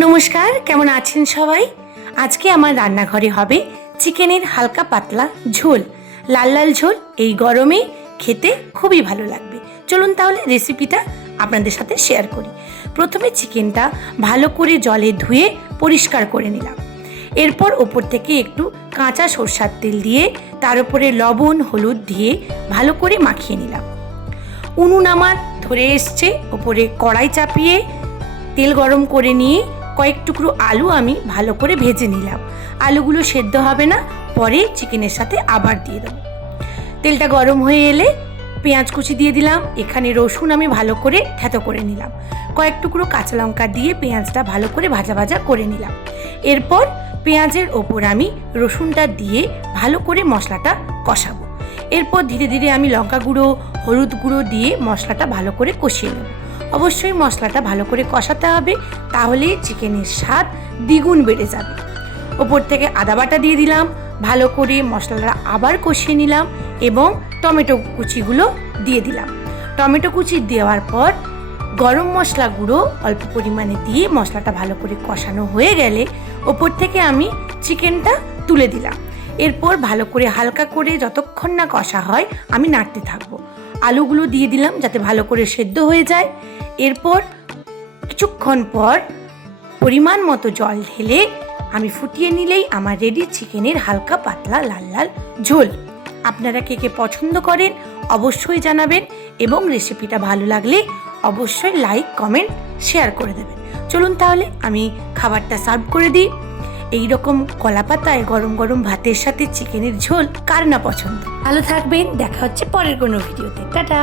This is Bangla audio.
নমস্কার, কেমন আছেন সবাই? আজকে আমার রান্নাঘরে হবে চিকেনের হালকা পাতলা ঝোল, লাল লাল ঝোল। এই গরমে খেতে খুবই ভালো লাগবে। চলুন তাহলে রেসিপিটা আপনাদের সাথে শেয়ার করি। প্রথমে চিকেনটা ভালো করে জলে ধুয়ে পরিষ্কার করে নিলাম। এরপর ওপর থেকে একটু কাঁচা সরষার তেল দিয়ে তার উপরে লবণ হলুদ দিয়ে ভালো করে মাখিয়ে নিলাম। উনুন আমার ধরে এসছে, ওপরে কড়াই চাপিয়ে তেল গরম করে নিয়ে কয়েক টুকরো আলু আমি ভালো করে ভেজে নিলাম। আলুগুলো সেদ্ধ হবে না, পরে চিকেনের সাথে আবার দিয়ে দেবো। তেলটা গরম হয়ে এলে পেঁয়াজ কুচি দিয়ে দিলাম। এখানে রসুন আমি ভালো করে থেতো করে নিলাম। কয়েক টুকরো কাঁচা লঙ্কা দিয়ে পেঁয়াজটা ভালো করে ভাজা ভাজা করে নিলাম। এরপর পেঁয়াজের ওপর আমি রসুনটা দিয়ে ভালো করে মশলাটা কষাবো। এরপর ধীরে ধীরে আমি লঙ্কা গুঁড়ো হলুদ গুঁড়ো দিয়ে মশলাটা ভালো করে কষিয়ে নেব। অবশ্যই মশলাটা ভালো করে কষাতে হবে, তাহলে চিকেনের স্বাদ দ্বিগুণ বেড়ে যাবে। ওপর থেকে আদা বাটা দিয়ে দিলাম। ভালো করে মশলাটা আবার কষিয়ে নিলাম এবং টমেটো কুচিগুলো দিয়ে দিলাম। টমেটো কুচি দেওয়ার পর গরম মশলা গুঁড়ো অল্প পরিমাণে দিয়ে মশলাটা ভালো করে কষানো হয়ে গেলে ওপর থেকে আমি চিকেনটা তুলে দিলাম। এরপর ভালো করে হালকা করে যতক্ষণ না কষা হয় আমি নাড়তে থাকবো। আলুগুলো দিয়ে দিলাম যাতে ভালো করে সেদ্ধ হয়ে যায়। এরপর কিছুক্ষণ পর পরিমাণ মতো জল ঢেলে আমি ফুটিয়ে নিলেই আমার রেডি চিকেনের হালকা পাতলা লাল লাল ঝোল। আপনারা কে কে পছন্দ করেন অবশ্যই জানাবেন এবং রেসিপিটা ভালো লাগলে অবশ্যই লাইক কমেন্ট শেয়ার করে দেবেন। চলুন তাহলে আমি খাবারটা সার্ভ করে দিই। এইরকম কলা পাতায় গরম গরম ভাতের সাথে চিকেনের ঝোল কার না পছন্দ। ভালো থাকবেন, দেখা হচ্ছে পরের কোনো ভিডিওতে। টাটা।